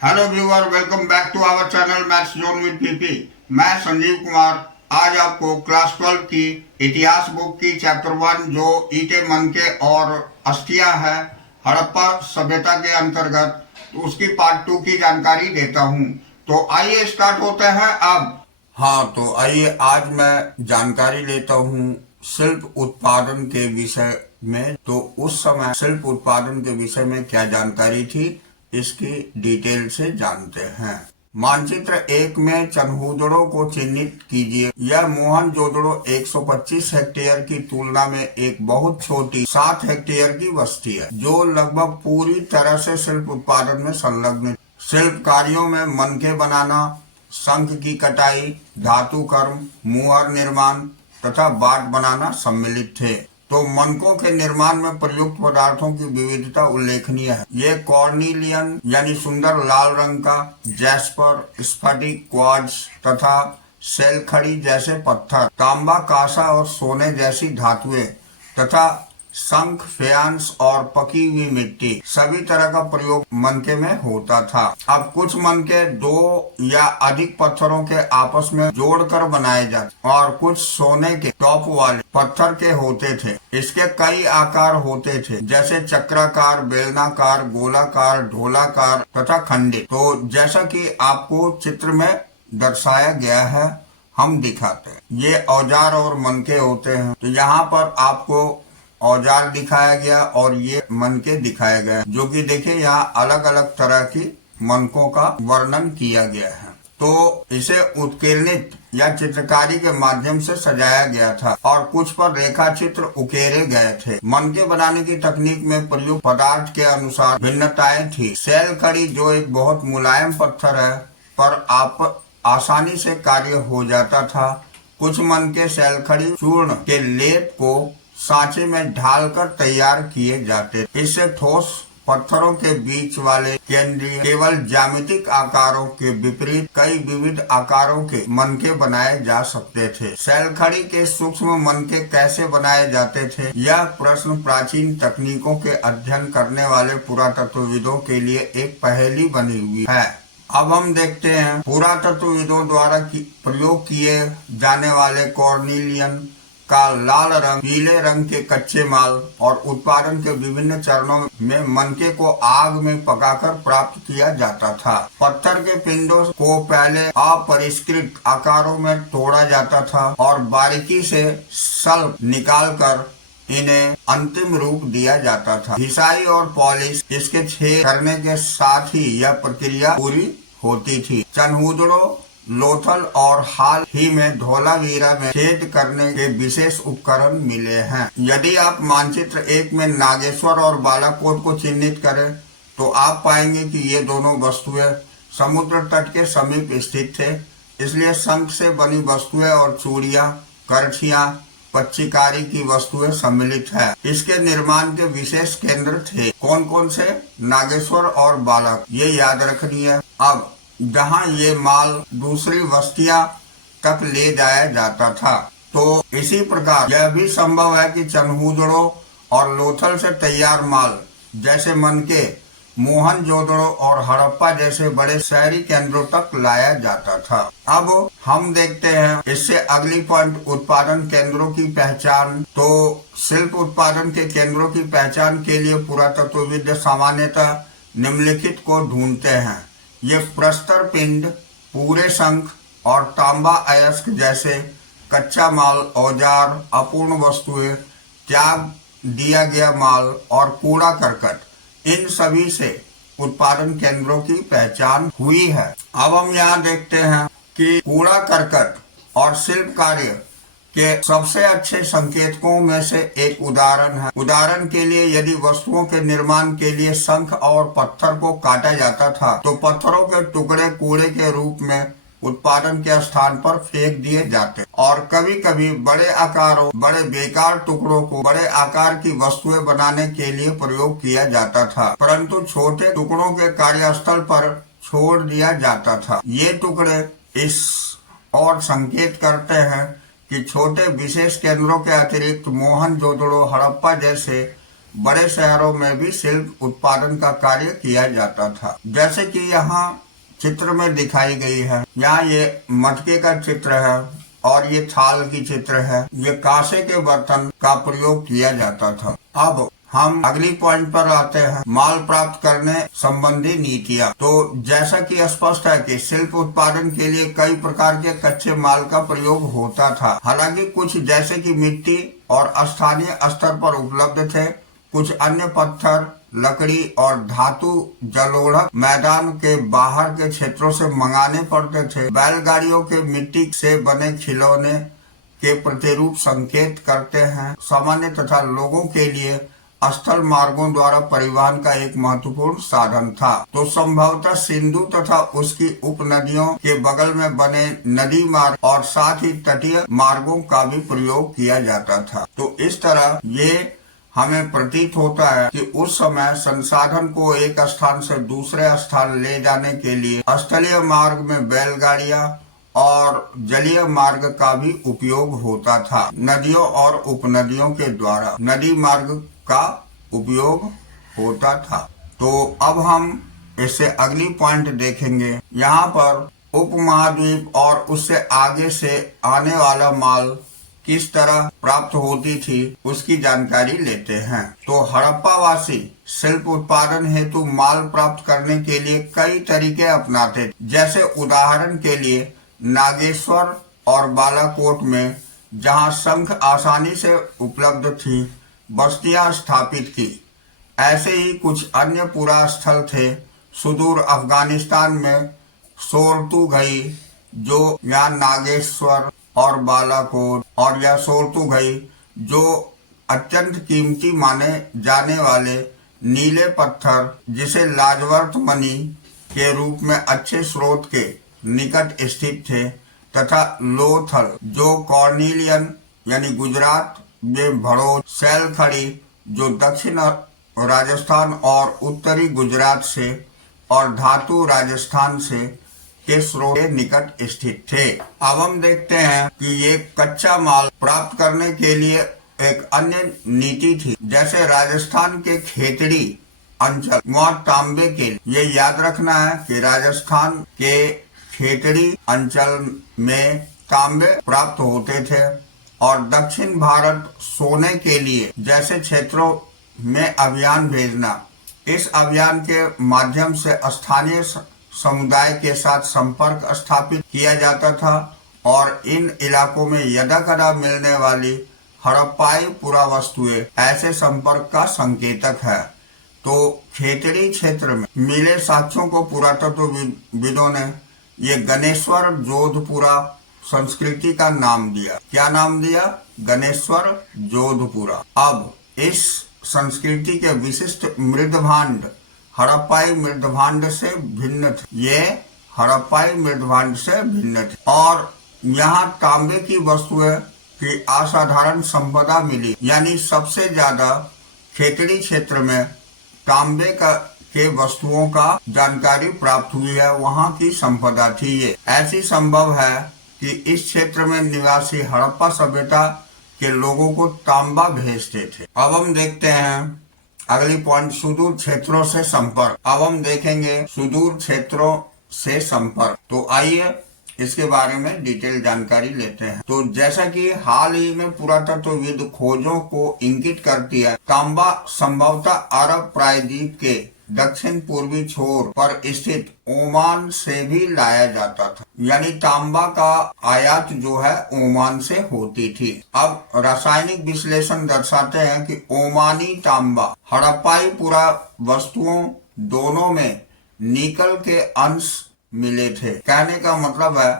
Hello viewer, welcome back to our channel maths zone with PP. मैं संजीव कुमार आज आपको class 12 की इतिहास बुक की चैप्टर 1 जो ईंटें, मनके और अस्थियां है हड़प्पा सभ्यता के अंतर्गत, तो उसकी पार्ट 2 की जानकारी देता हूं। तो आइए स्टार्ट होते हैं अब। हाँ, तो आइए आज मैं जानकारी लेता हूं शिल्प उत्पादन के विषय में। तो उस समय शिल्प उत्पादन के विषय में क्या जानकारी थी, इसकी डिटेल से जानते हैं। मानचित्र 1 में चनहूदड़ों को चिन्हित कीजिए। यह मोहनजोदड़ो 125 हेक्टेयर की तुलना में एक बहुत छोटी 7 हेक्टेयर की बस्ती है, जो लगभग पूरी तरह से शिल्प उत्पादन में संलग्न। शिल्प कार्यों में मनके बनाना, शंख की कटाई, धातु कर्म, मुहर निर्माण तथा बाट बनाना सम्मिलित थे। तो मनकों के निर्माण में प्रयुक्त पदार्थों की विविधता उल्लेखनीय है। ये कॉर्निलियन यानी सुंदर लाल रंग का, जैस्पर, स्फटिक, क्वार्ट्ज तथा सेलखड़ी जैसे पत्थर, तांबा, कांसा और सोने जैसी धातुएं तथा शंख, फ्यांस और पकी हुई मिट्टी, सभी तरह का प्रयोग मनके में होता था। अब कुछ मनके 2 या अधिक पत्थरों के आपस में जोड़कर बनाए जाते और कुछ सोने के टॉप वाले पत्थर के होते थे। इसके कई आकार होते थे, जैसे चक्राकार, बेलनाकार, गोलाकार, ढोलाकार तथा खंडित। तो जैसा कि आपको चित्र में दर्शाया गया है, हम दिखाते हैं। ये औजार और मनके होते हैं। तो यहाँ पर आपको औजार दिखाया गया और ये मनके दिखाया गया, जो कि देखिए यहाँ अलग अलग तरह की मनकों का वर्णन किया गया है। तो इसे उत्कीर्णित या चित्रकारी के माध्यम से सजाया गया था और कुछ पर रेखा चित्र उकेरे गए थे। मनके बनाने की तकनीक में प्रयुक्त पदार्थ के अनुसार भिन्नताएं थी। सेलखड़ी, जो एक बहुत मुलायम पत्थर है, पर आप आसानी से कार्य हो जाता था। कुछ मनके सेलखड़ी चूर्ण के लेप को सांचे में ढालकर तैयार किए जाते। इससे ठोस पत्थरों के बीच वाले केंद्रीय केवल ज्यामितिक आकारों के विपरीत कई विविध आकारों के मनके बनाए जा सकते थे। सेलखड़ी के सूक्ष्म मनके कैसे बनाए जाते थे, यह प्रश्न प्राचीन तकनीकों के अध्ययन करने वाले पुरातत्वविदों के लिए एक पहेली बनी हुई है। अब हम देखते हैं पुरातत्वविदों द्वारा प्रयोग किए जाने वाले कॉर्निलियन का लाल रंग, पीले रंग के कच्चे माल और उत्पादन के विभिन्न चरणों में मनके को आग में पकाकर प्राप्त किया जाता था। पत्थर के पिंडों को पहले अपरिष्कृत आकारों में तोड़ा जाता था और बारीकी से सल्प निकालकर इन्हें अंतिम रूप दिया जाता था। घिसाई और पॉलिश, इसके छेद करने के साथ ही यह प्रक्रिया पूरी होती थी। चनहूदड़ों, लोथल और हाल ही में धोलावीरा में छेद करने के विशेष उपकरण मिले हैं। यदि आप मानचित्र 1 में नागेश्वर और बालाकोट को चिन्हित करें तो आप पाएंगे कि ये दोनों वस्तुएं समुद्र तट के समीप स्थित थे। इसलिए शंख से बनी वस्तुएं और चूड़ियां, करछियां, पच्चीकारी की वस्तुएं सम्मिलित है। इसके निर्माण के विशेष केंद्र थे। कौन कौन से? नागेश्वर और बालक, ये याद रखनी है। अब जहाँ ये माल दूसरी बस्तियां तक ले जाया जाता था, तो इसी प्रकार यह भी संभव है कि चनहूदड़ो और लोथल से तैयार माल जैसे मनके मोहनजोदड़ो और हड़प्पा जैसे बड़े शहरी केंद्रों तक लाया जाता था। अब हम देखते हैं इससे अगली पॉइंट, उत्पादन केंद्रों की पहचान। तो शिल्प उत्पादन के केंद्रों की पहचान के लिए पुरातत्वविद सामान्यतः निम्नलिखित को ढूंढते हैं। ये प्रस्तर पिंड, पूरे शंख और तांबा अयस्क जैसे कच्चा माल, औजार, अपूर्ण वस्तुएं, त्याग दिया गया माल और कूड़ा करकट, इन सभी से उत्पादन केंद्रों की पहचान हुई है। अब हम यहाँ देखते हैं कि कूड़ा करकट और शिल्प कार्य के सबसे अच्छे संकेतकों में से एक उदाहरण है। उदाहरण के लिए, यदि वस्तुओं के निर्माण के लिए शंख और पत्थर को काटा जाता था, तो पत्थरों के टुकड़े कूड़े के रूप में उत्पादन के स्थान पर फेंक दिए जाते और कभी कभी बड़े आकारों, बड़े बेकार टुकड़ों को बड़े आकार की वस्तुएं बनाने के लिए प्रयोग किया जाता था, परंतु छोटे टुकड़ों के कार्यस्थल पर छोड़ दिया जाता था। ये टुकड़े इस और संकेत करते हैं कि छोटे विशेष केंद्रों के अतिरिक्त मोहनजोदड़ो, हड़प्पा जैसे बड़े शहरों में भी शिल्प उत्पादन का कार्य किया जाता था। जैसे कि यहाँ चित्र में दिखाई गई है, यहाँ ये मटके का चित्र है और ये थाल की चित्र है। ये कांसे के बर्तन का प्रयोग किया जाता था। अब हम अगली पॉइंट पर आते हैं, माल प्राप्त करने संबंधी नीतियाँ। तो जैसा कि स्पष्ट है कि शिल्प उत्पादन के लिए कई प्रकार के कच्चे माल का प्रयोग होता था। हालांकि कुछ जैसे कि मिट्टी और स्थानीय स्तर पर उपलब्ध थे, कुछ अन्य पत्थर, लकड़ी और धातु जलोढ़क मैदान के बाहर के क्षेत्रों से मंगाने पड़ते थे। बैलगाड़ियों के मिट्टी से बने खिलौने के प्रतिरूप संकेत करते हैं। सामान्य तथा लोगों के लिए स्थल मार्गों द्वारा परिवहन का एक महत्वपूर्ण साधन था। तो संभवतः सिंधु तथा उसकी उपनदियों के बगल में बने नदी मार्ग और साथ ही तटीय मार्गों का भी प्रयोग किया जाता था। तो इस तरह ये हमें प्रतीत होता है कि उस समय संसाधन को एक स्थान से दूसरे स्थान ले जाने के लिए स्थलीय मार्ग में बैलगाड़ियां और जलीय मार्ग का भी उपयोग होता था। नदियों और उपनदियों के द्वारा नदी मार्ग का उपयोग होता था। तो अब हम इससे अगली पॉइंट देखेंगे। यहाँ पर उपमहाद्वीप और उससे आगे से आने वाला माल किस तरह प्राप्त होती थी उसकी जानकारी लेते हैं। तो हड़प्पावासी शिल्प उत्पादन हेतु माल प्राप्त करने के लिए कई तरीके अपनाते, जैसे उदाहरण के लिए नागेश्वर और बालाकोट में जहां शंख आसानी से उपलब्ध थी, बस्तियां स्थापित की। ऐसे ही कुछ अन्य पुरा स्थल थे। सुदूर अफगानिस्तान में सोरतुघई, जो यहाँ नागेश्वर और बालाकोट, और यह सोरतुघई जो अत्यंत कीमती माने जाने वाले नीले पत्थर, जिसे लाजवर्त मणि के रूप में अच्छे स्रोत के निकट स्थित थे, तथा लोथल जो कॉर्निलियन यानी गुजरात में भड़ोच, सैलखड़ी जो दक्षिण राजस्थान और उत्तरी गुजरात से और धातु राजस्थान से के स्रोत के निकट स्थित थे। अब हम देखते हैं कि ये कच्चा माल प्राप्त करने के लिए एक अन्य नीति थी। जैसे राजस्थान के खेतड़ी अंचल, वहाँ तांबे के, ये याद रखना है कि राजस्थान के खेतड़ी अंचल में तांबे प्राप्त होते थे। और दक्षिण भारत सोने के लिए जैसे क्षेत्रों में अभियान भेजना, इस अभियान के माध्यम से स्थानीय समुदाय के साथ संपर्क स्थापित किया जाता था और इन इलाकों में यदाकदा मिलने वाली हड़प्पाई पुरावस्तुएं ऐसे संपर्क का संकेतक है। तो खेतड़ी क्षेत्र में मिले साक्ष्यों को पुरातत्वविदों ने ये गणेश्वर जोधपुरा संस्कृति का नाम दिया। क्या नाम दिया? गणेश्वर जोधपुरा। अब इस संस्कृति के विशिष्ट मृदभांड हड़प्पाई मृदभांड से भिन्न थे। ये हड़प्पाई मृदभांड से भिन्न थे और यहाँ तांबे की वस्तुएं की असाधारण संपदा मिली। यानी सबसे ज्यादा खेतड़ी क्षेत्र में तांबे के वस्तुओं का जानकारी प्राप्त हुई है, वहाँ की संपदा थी। ये ऐसी संभव है कि इस क्षेत्र में निवासी हड़प्पा सभ्यता के लोगों को तांबा भेजते थे। अब हम देखते हैं अगली पॉइंट, सुदूर क्षेत्रों से संपर्क। अब हम देखेंगे सुदूर क्षेत्रों से संपर्क। तो आइए इसके बारे में डिटेल जानकारी लेते हैं। तो जैसा कि हाल ही में पुरातत्वविद खोजों को इंगित करती है, तांबा संभवतः अरब प्रायद्वीप के दक्षिण पूर्वी छोर पर स्थित ओमान से भी लाया जाता था। यानी तांबा का आयात जो है ओमान से होती थी। अब रासायनिक विश्लेषण दर्शाते हैं कि ओमानी तांबा हड़प्पाई पुरा वस्तुओं दोनों में निकल के अंश मिले थे। कहने का मतलब है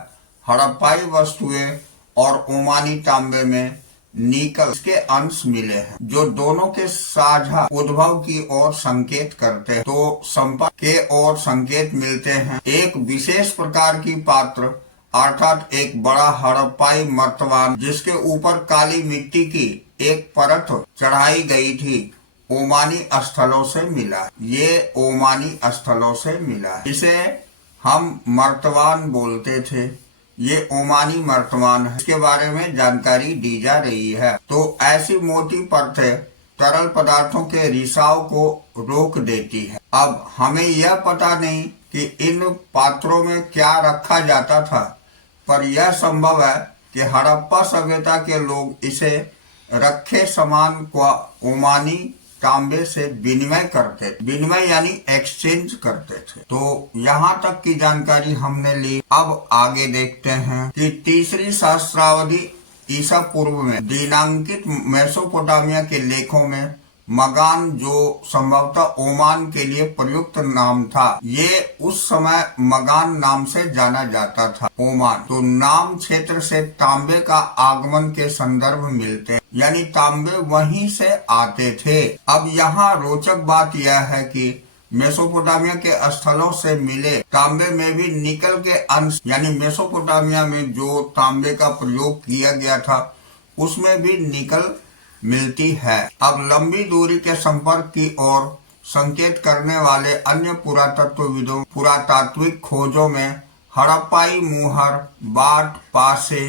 हड़प्पाई वस्तुएं और ओमानी तांबे में निकल के अंश मिले हैं, जो दोनों के साझा उद्भव की ओर संकेत करते हैं। तो संपर्क के ओर संकेत मिलते हैं। एक विशेष प्रकार की पात्र अर्थात एक बड़ा हड़प्पाई मर्तबान जिसके ऊपर काली मिट्टी की एक परत चढ़ाई गई थी, ओमानी स्थलों से मिला। ये ओमानी स्थलों से मिला। इसे हम मर्तबान बोलते थे, ये ओमानी मर्तबान है। इसके बारे में जानकारी दी जा रही है। तो ऐसी मोटी परतें तरल पदार्थों के रिसाव को रोक देती है। अब हमें यह पता नहीं कि इन पात्रों में क्या रखा जाता था, पर यह संभव है कि हड़प्पा सभ्यता के लोग इसे रखे सामान को ओमानी तांबे से विनिमय करते, विनिमय यानी एक्सचेंज करते थे। तो यहाँ तक की जानकारी हमने ली। अब आगे देखते हैं कि तीसरी सहस्रावधि ईसा पूर्व में दिनांकित मेसोपोटामिया के लेखों में मगान, जो संभवतः ओमान के लिए प्रयुक्त नाम था, ये उस समय मगान नाम से जाना जाता था। ओमान तो नाम क्षेत्र से तांबे का आगमन के संदर्भ मिलते हैं, यानी तांबे वहीं से आते थे। अब यहाँ रोचक बात यह है कि मेसोपोटामिया के स्थलों से मिले तांबे में भी निकल के अंश, यानी मेसोपोटामिया में जो तांबे का प्रयोग किया गया था उसमें भी निकल मिलती है। अब लंबी दूरी के संपर्क की ओर संकेत करने वाले अन्य पुरातत्वविदों पुरातात्विक खोजों में हड़प्पाई मुहर, बाट, पासे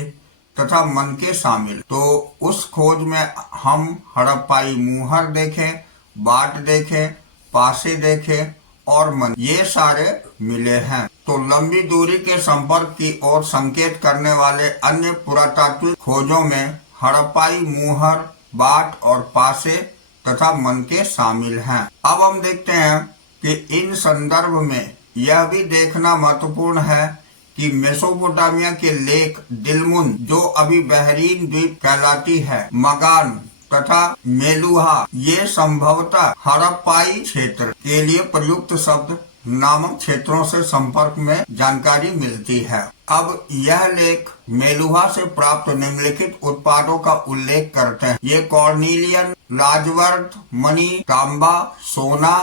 तथा मनके शामिल। तो उस खोज में हम हड़प्पाई मुहर देखें, बाट देखें, पासे देखें और मन, ये सारे मिले हैं। तो लंबी दूरी के संपर्क की ओर संकेत करने वाले अन्य पुरातात्विक खोजों में हड़प्पाई मुहर, बाट और पासे तथा मनके शामिल हैं। अब हम देखते हैं कि इन संदर्भ में यह भी देखना महत्वपूर्ण है कि मेसोपोटामिया के लेख दिलमुन, जो अभी बहरीन द्वीप कहलाती है, मगान तथा मेलुहा, ये संभवतः हड़प्पाई क्षेत्र के लिए प्रयुक्त शब्द नामक क्षेत्रों से संपर्क में जानकारी मिलती है। अब यह लेख मेलुहा से प्राप्त निम्नलिखित उत्पादों का उल्लेख करते हैं। ये कॉर्निलियन, राजवर्थ, मणि, तांबा, सोना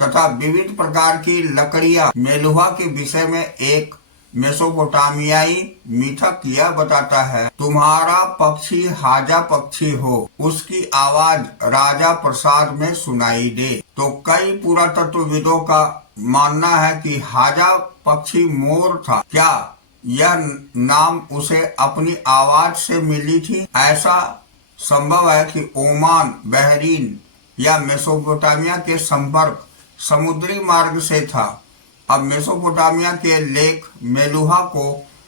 तथा विविध प्रकार की लकड़ियां। मेलुहा के विषय में एक मेसोपोटामियाई मिथक यह बताता है, तुम्हारा पक्षी हाजा पक्षी हो, उसकी आवाज राजा प्रसाद में सुनाई दे। तो कई पुरातत्वविदों का मानना है कि हाजा पक्षी मोर था। क्या यह नाम उसे अपनी आवाज से मिली थी? ऐसा संभव है कि ओमान, बहरीन या मेसोपोटामिया के संपर्क समुद्री मार्ग से था। अब मेसोपोटामिया के लेख मेलुहा को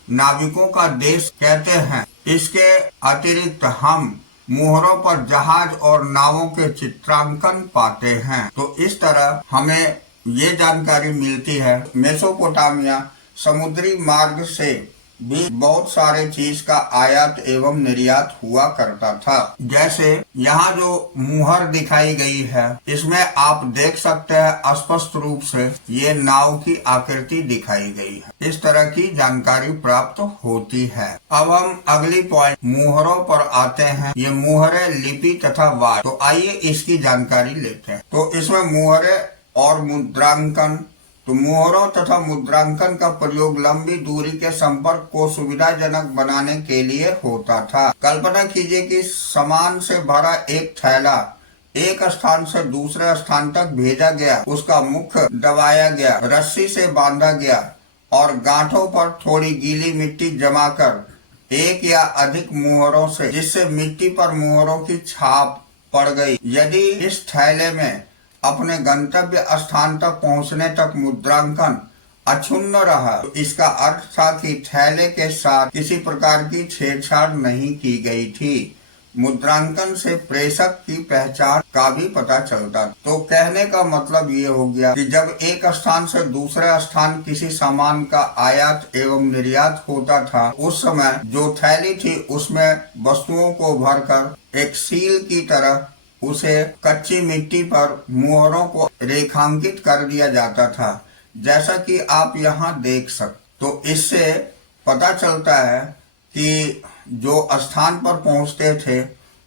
नाविकों का देश कहते हैं। इसके अतिरिक्त हम मुहरों पर जहाज और नावों के चित्रांकन पाते हैं। तो इस तरह हमें ये जानकारी मिलती है मेसोपोटामिया समुद्री मार्ग से भी बहुत सारे चीज का आयात एवं निर्यात हुआ करता था। जैसे यहाँ जो मुहर दिखाई गई है, इसमें आप देख सकते हैं स्पष्ट रूप से ये नाव की आकृति दिखाई गई है। इस तरह की जानकारी प्राप्त होती है। अब हम अगली पॉइंट मुहरों पर आते हैं। ये मुहरे, लिपि तथा वाद। तो आइए इसकी जानकारी लेते हैं। तो इसमें मुहरे और मुद्रांकन। तो मुहरों तथा मुद्रांकन का प्रयोग लंबी दूरी के संपर्क को सुविधाजनक बनाने के लिए होता था। कल्पना कीजिए कि सामान से भरा एक थैला एक स्थान से दूसरे स्थान तक भेजा गया, उसका मुख दबाया गया, रस्सी से बांधा गया और गांठों पर थोड़ी गीली मिट्टी जमाकर एक या अधिक मुहरों से, जिससे मिट्टी पर मुहरों की छाप पड़ गई। यदि इस थैले में अपने गंतव्य स्थान तक पहुंचने तक मुद्रांकन अक्षुण्ण रहा, तो इसका अर्थ था कि थैले के साथ किसी प्रकार की छेड़छाड़ नहीं की गई थी। मुद्रांकन से प्रेषक की पहचान का भी पता चलता। तो कहने का मतलब ये हो गया कि जब एक स्थान से दूसरे स्थान किसी सामान का आयात एवं निर्यात होता था, उस समय जो थैली थी उसमें वस्तुओं को भरकर एक सील की तरह उसे कच्ची मिट्टी पर मुहरों को रेखांकित कर दिया जाता था, जैसा कि आप यहाँ देख सकते। तो इससे पता चलता है कि जो स्थान पर पहुँचते थे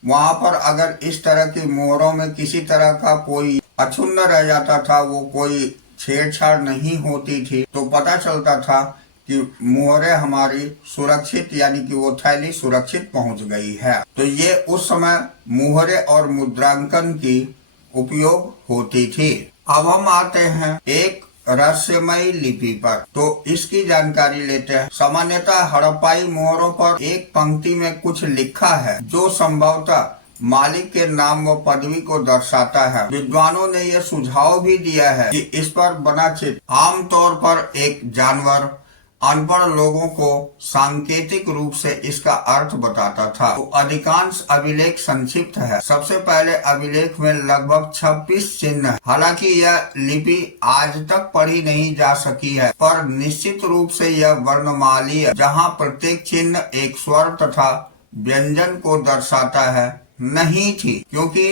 वहां पर अगर इस तरह की मुहरों में किसी तरह का कोई अक्षुण्ण रह जाता था, वो कोई छेड़छाड़ नहीं होती थी, तो पता चलता था कि मुहरें हमारी सुरक्षित, यानी कि वो थैली सुरक्षित पहुंच गई है। तो ये उस समय मुहरे और मुद्रांकन की उपयोग होती थी। अब हम आते हैं एक रहस्यमयी लिपि पर। तो इसकी जानकारी लेते हैं। सामान्यतः हड़प्पाई मुहरों पर एक पंक्ति में कुछ लिखा है जो संभवतः मालिक के नाम व पदवी को दर्शाता है। विद्वानों ने यह सुझाव भी दिया है कि इस पर बना चित्र आमतौर पर एक जानवर अनपढ़ लोगों को सांकेतिक रूप से इसका अर्थ बताता था। तो अधिकांश अभिलेख संक्षिप्त है। सबसे पहले अभिलेख में लगभग 26 चिन्ह है। हालांकि यह लिपि आज तक पढ़ी नहीं जा सकी है, पर निश्चित रूप से यह वर्णमाली है, जहाँ प्रत्येक चिन्ह एक स्वर तथा व्यंजन को दर्शाता है, नहीं थी, क्योंकि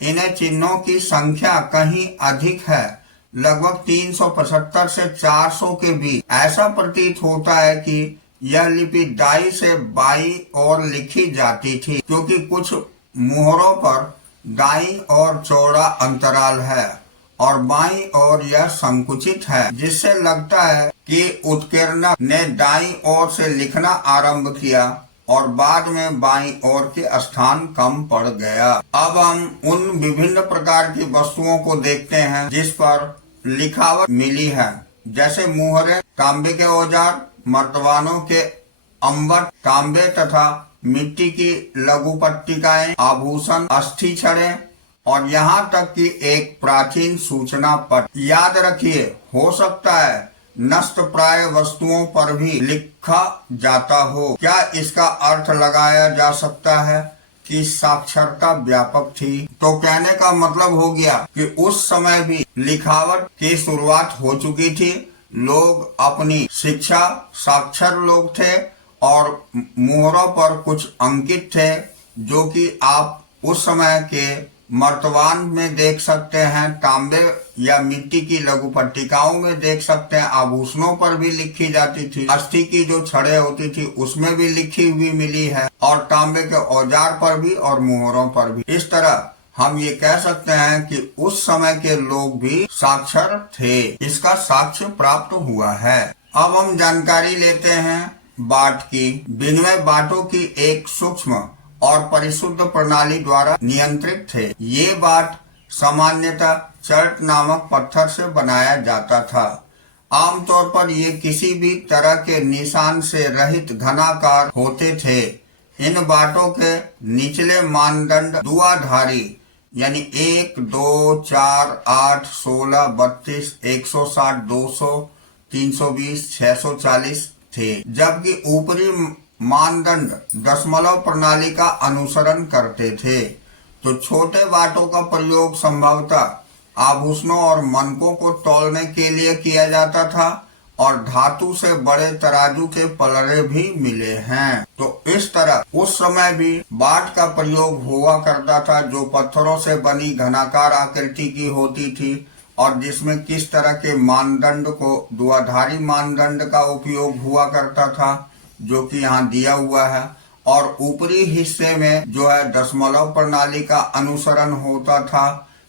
इन चिन्हों की संख्या कहीं अधिक है, लगभग 375 से 400 के बीच। ऐसा प्रतीत होता है कि यह लिपि दाई से बाई ओर लिखी जाती थी, क्योंकि कुछ मुहरों पर दाई और चौड़ा अंतराल है और बाई ओर यह संकुचित है, जिससे लगता है कि उत्कीर्णक ने दाई ओर से लिखना आरंभ किया और बाद में बाईं ओर के स्थान कम पड़ गया। अब हम उन विभिन्न प्रकार की वस्तुओं को देखते हैं जिस पर लिखावट मिली है, जैसे मुहरें, तांबे के औजार, मर्तबानों के अम्बट, तांबे तथा मिट्टी की लघु पट्टिकाएं, आभूषण, अस्थि छड़े और यहाँ तक कि एक प्राचीन सूचना पत्र। याद रखिए, हो सकता है नष्ट प्राय वस्तुओं पर भी लिखा जाता हो। क्या इसका अर्थ लगाया जा सकता है कि साक्षरता व्यापक थी? तो कहने का मतलब हो गया कि उस समय भी लिखावट की शुरुआत हो चुकी थी। लोग अपनी शिक्षा, साक्षर लोग थे और मुहरों पर कुछ अंकित थे, जो कि आप उस समय के मर्तबान में देख सकते हैं, तांबे या मिट्टी की लघु पट्टिकाओं में देख सकते हैं, आभूषणों पर भी लिखी जाती थी, अस्थि की जो छड़े होती थी उसमें भी लिखी हुई मिली है और तांबे के औजार पर भी और मुहरों पर भी। इस तरह हम ये कह सकते हैं कि उस समय के लोग भी साक्षर थे। इसका साक्ष्य प्राप्त हुआ है। अब हम जानकारी लेते हैं बाट की। विनिमय बाटों की एक सूक्ष्म और परिशुद्ध प्रणाली द्वारा नियंत्रित थे। ये बाट सामान्यतः चर्ट नामक पत्थर से बनाया जाता था। आमतौर पर ये किसी भी तरह के निशान से रहित घनाकार होते थे। इन बाटों के निचले मानदंड दुआधारी यानी 1, 2, 4, 8, 16, 32, 160, 200, 320, 640 थे, जबकि ऊपरी मानदंड दशमलव प्रणाली का अनुसरण करते थे। तो छोटे बाटों का प्रयोग संभवतः आभूषणों और मनकों को तौलने के लिए किया जाता था और धातु से बड़े तराजू के पलड़े भी मिले हैं। तो इस तरह उस समय भी बाट का प्रयोग हुआ करता था, जो पत्थरों से बनी घनाकार आकृति की होती थी और जिसमें किस तरह के मानदंड को द्विआधारी मानदंड का उपयोग हुआ करता था, जो कि यहाँ दिया हुआ है, और ऊपरी हिस्से में जो है दशमलव प्रणाली का अनुसरण होता था।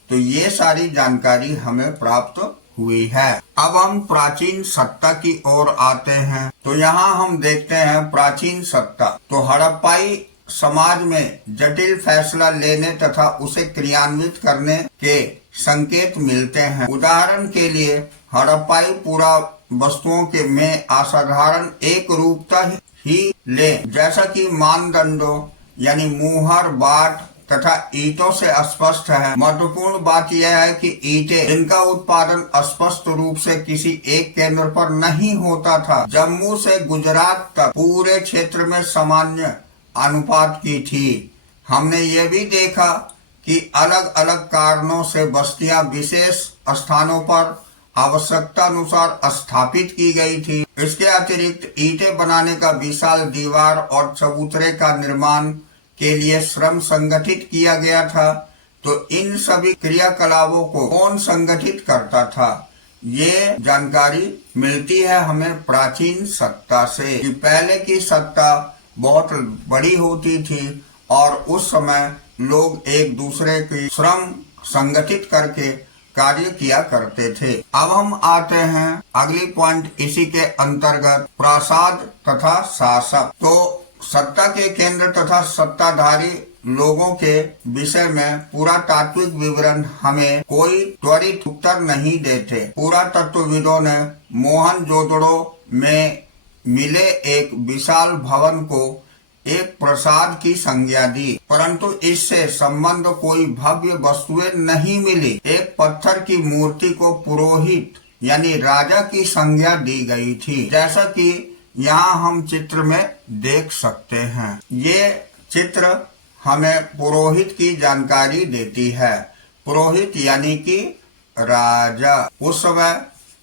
तो ये सारी जानकारी हमें प्राप्त हुई है। अब हम प्राचीन सत्ता की ओर आते हैं। तो यहाँ हम देखते हैं प्राचीन सत्ता। तो हड़प्पाई समाज में जटिल फैसला लेने तथा उसे क्रियान्वित करने के संकेत मिलते हैं। उदाहरण के लिए हड़प्पाई पूरा वस्तुओं के में असाधारण एक रूपता ही ले, जैसा कि मानदंडों यानी मुहर, बाट तथा ईंटों से स्पष्ट है। महत्वपूर्ण बात यह है कि ईंटें, जिनका उत्पादन स्पष्ट रूप से किसी एक केंद्र पर नहीं होता था, जम्मू से गुजरात तक पूरे क्षेत्र में सामान्य अनुपात की थी। हमने ये भी देखा कि अलग अलग कारणों से बस्तियां विशेष स्थानों पर आवश्यकता अनुसार स्थापित की गई थी। इसके अतिरिक्त ईंटें बनाने का विशाल दीवार और चबूतरे का निर्माण के लिए श्रम संगठित किया गया था। तो इन सभी क्रियाकलापों को कौन संगठित करता था, ये जानकारी मिलती है हमें प्राचीन सत्ता से। कि पहले की सत्ता बहुत बड़ी होती थी और उस समय लोग एक दूसरे की श्रम संगठित करके कार्य किया करते थे। अब हम आते हैं अगली पॉइंट इसी के अंतर्गत, प्रासाद तथा शासक। तो सत्ता के केंद्र तथा सत्ताधारी लोगों के विषय में पूरा तात्विक विवरण हमें कोई त्वरित उत्तर नहीं देते। पुरातत्वविदों ने मोहनजोदड़ो में मिले एक विशाल भवन को एक प्रसाद की संज्ञा दी, परंतु इससे संबंध कोई भव्य वस्तुएं नहीं मिली। एक पत्थर की मूर्ति को पुरोहित यानी राजा की संज्ञा दी गई थी, जैसा कि यहाँ हम चित्र में देख सकते हैं। ये चित्र हमें पुरोहित की जानकारी देती है। पुरोहित यानी कि राजा। उस समय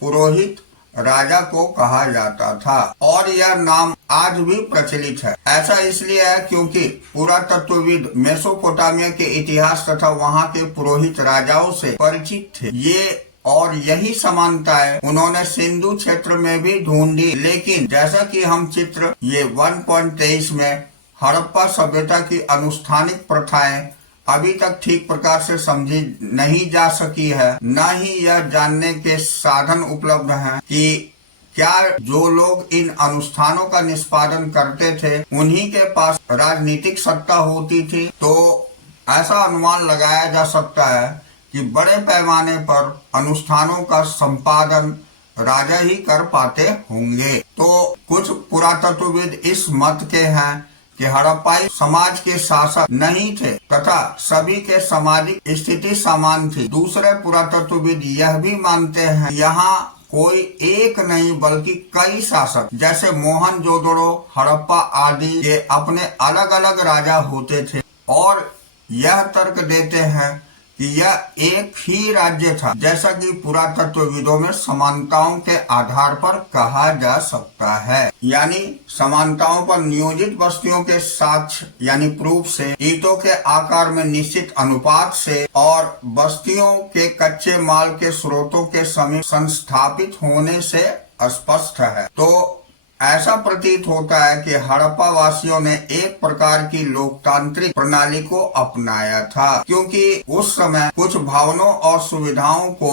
पुरोहित राजा को कहा जाता था और यह नाम आज भी प्रचलित है। ऐसा इसलिए है क्योंकि पुरातत्वविद मेसोपोटामिया के इतिहास तथा वहाँ के पुरोहित राजाओं से परिचित थे। ये और यही समानताएं उन्होंने सिंधु क्षेत्र में भी ढूंढी, लेकिन जैसा कि हम चित्र ये 1.23 में हड़प्पा सभ्यता की अनुष्ठानिक प्रथाएं अभी तक ठीक प्रकार से समझी नहीं जा सकी है, न ही यह जानने के साधन उपलब्ध हैं कि क्या जो लोग इन अनुष्ठानों का निष्पादन करते थे उन्हीं के पास राजनीतिक सत्ता होती थी। तो ऐसा अनुमान लगाया जा सकता है कि बड़े पैमाने पर अनुष्ठानों का संपादन राजा ही कर पाते होंगे। तो कुछ पुरातत्वविद इस मत के हैं कि हड़प्पाई समाज के शासक नहीं थे तथा सभी के सामाजिक स्थिति समान थी। दूसरे पुरातत्वविद यह भी मानते हैं यहाँ कोई एक नहीं बल्कि कई शासक जैसे मोहनजोदड़ो, हड़प्पा आदि के अपने अलग अलग राजा होते थे और यह तर्क देते हैं कि यह एक ही राज्य था, जैसा कि पुरातत्वविदों में समानताओं के आधार पर कहा जा सकता है। यानी समानताओं पर नियोजित बस्तियों के साक्ष्य यानी प्रूफ से, ईंटों के आकार में निश्चित अनुपात से और बस्तियों के कच्चे माल के स्रोतों के समीप संस्थापित होने से स्पष्ट है। तो ऐसा प्रतीत होता है कि हड़प्पा वासियों ने एक प्रकार की लोकतांत्रिक प्रणाली को अपनाया था, क्योंकि उस समय कुछ भवनों और सुविधाओं को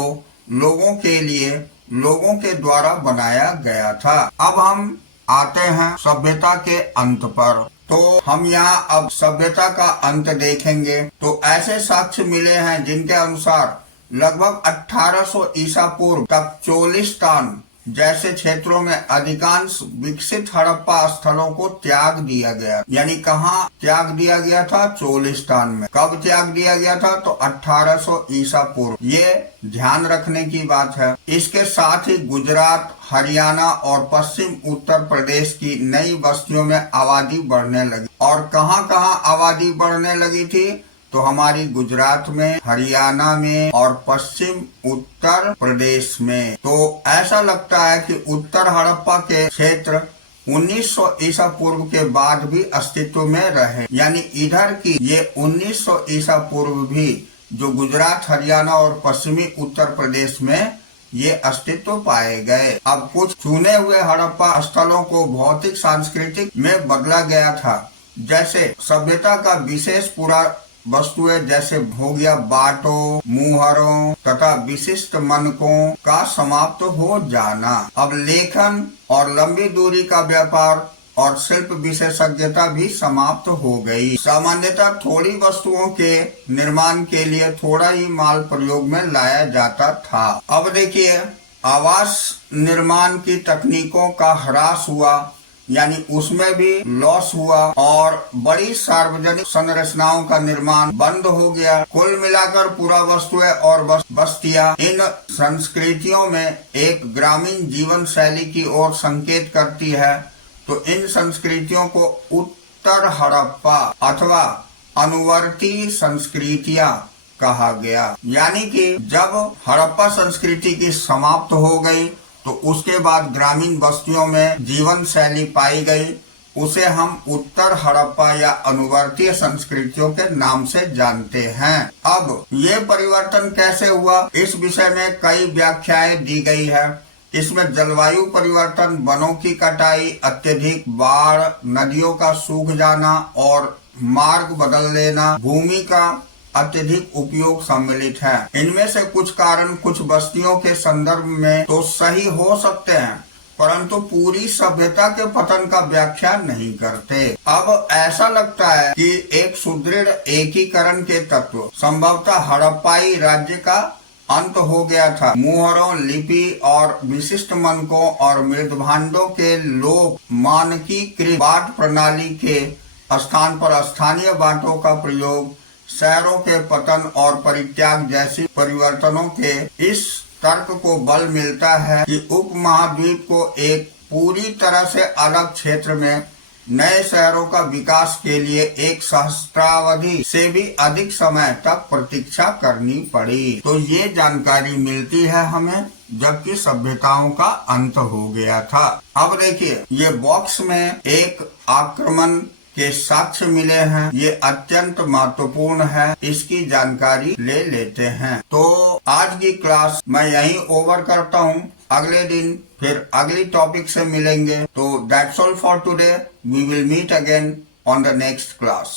लोगों के लिए लोगों के द्वारा बनाया गया था। अब हम आते हैं सभ्यता के अंत पर। तो हम यहाँ अब सभ्यता का अंत देखेंगे। तो ऐसे साक्ष्य मिले हैं जिनके अनुसार लगभग 1800 ईसा पूर्व तक चोलिस्तान जैसे क्षेत्रों में अधिकांश विकसित हड़प्पा स्थलों को त्याग दिया गया। यानी कहाँ त्याग दिया गया था? चोलिस्तान में। कब त्याग दिया गया था? तो 1800 ईसा पूर्व। ये ध्यान रखने की बात है। इसके साथ ही गुजरात, हरियाणा और पश्चिम उत्तर प्रदेश की नई बस्तियों में आबादी बढ़ने लगी। और कहाँ कहाँ आबादी बढ़ने लगी थी? तो हमारी गुजरात में, हरियाणा में और पश्चिम उत्तर प्रदेश में। तो ऐसा लगता है कि उत्तर हड़प्पा के क्षेत्र 1900 ईसा पूर्व के बाद भी अस्तित्व में रहे। यानी इधर की ये 1900 ईसा पूर्व भी जो गुजरात, हरियाणा और पश्चिमी उत्तर प्रदेश में ये अस्तित्व पाए गए। अब कुछ चुने हुए हड़प्पा स्थलों को भौतिक सांस्कृतिक में बदला गया था, जैसे सभ्यता का विशेष पूरा वस्तुएं जैसे हो गया बाटों, मुहरों तथा विशिष्ट मनकों का समाप्त हो जाना। अब लेखन और लंबी दूरी का व्यापार और शिल्प विशेषज्ञता भी समाप्त हो गई। सामान्यतः थोड़ी वस्तुओं के निर्माण के लिए थोड़ा ही माल प्रयोग में लाया जाता था। अब देखिए, आवास निर्माण की तकनीकों का ह्रास हुआ, यानी उसमें भी लॉस हुआ और बड़ी सार्वजनिक संरचनाओं का निर्माण बंद हो गया। कुल मिलाकर पूरा वस्तुएं और बस्तियां इन संस्कृतियों में एक ग्रामीण जीवन शैली की ओर संकेत करती है। तो इन संस्कृतियों को उत्तर हड़प्पा अथवा अनुवर्ती संस्कृतियां कहा गया। यानी कि जब हड़प्पा संस्कृति की समाप्त हो गई तो उसके बाद ग्रामीण बस्तियों में जीवन शैली पाई गई। उसे हम उत्तर हड़प्पा या अनुवर्तीय संस्कृतियों के नाम से जानते हैं। अब ये परिवर्तन कैसे हुआ, इस विषय में कई व्याख्याएं दी गई है। इसमें जलवायु परिवर्तन, वनों की कटाई, अत्यधिक बाढ़, नदियों का सूख जाना और मार्ग बदल लेना, भूमि का अत्यधिक उपयोग सम्मिलित है। इनमें से कुछ कारण कुछ बस्तियों के संदर्भ में तो सही हो सकते हैं, परंतु पूरी सभ्यता के पतन का व्याख्या नहीं करते। अब ऐसा लगता है कि एक सुदृढ़ एकीकरण के तत्व संभवतः हड़प्पाई राज्य का अंत हो गया था। मुहरों, लिपि और विशिष्ट मनकों और मृदभांडों के लोक मानकीकृत बाट प्रणाली के स्थान पर स्थानीय बातों का प्रयोग शहरों के पतन और परित्याग जैसी परिवर्तनों के इस तर्क को बल मिलता है कि उपमहाद्वीप को एक पूरी तरह से अलग क्षेत्र में नए शहरों का विकास के लिए एक सहस्त्रावधि से भी अधिक समय तक प्रतीक्षा करनी पड़ी। तो ये जानकारी मिलती है हमें जबकि सभ्यताओं का अंत हो गया था। अब देखिए, ये बॉक्स में एक आक्रमण के साक्ष्य मिले हैं, ये अत्यंत महत्वपूर्ण है, इसकी जानकारी ले लेते हैं। तो आज की क्लास मैं यहीं ओवर करता हूँ, अगले दिन फिर अगली टॉपिक से मिलेंगे। तो that's all for today, we will meet again on the next class.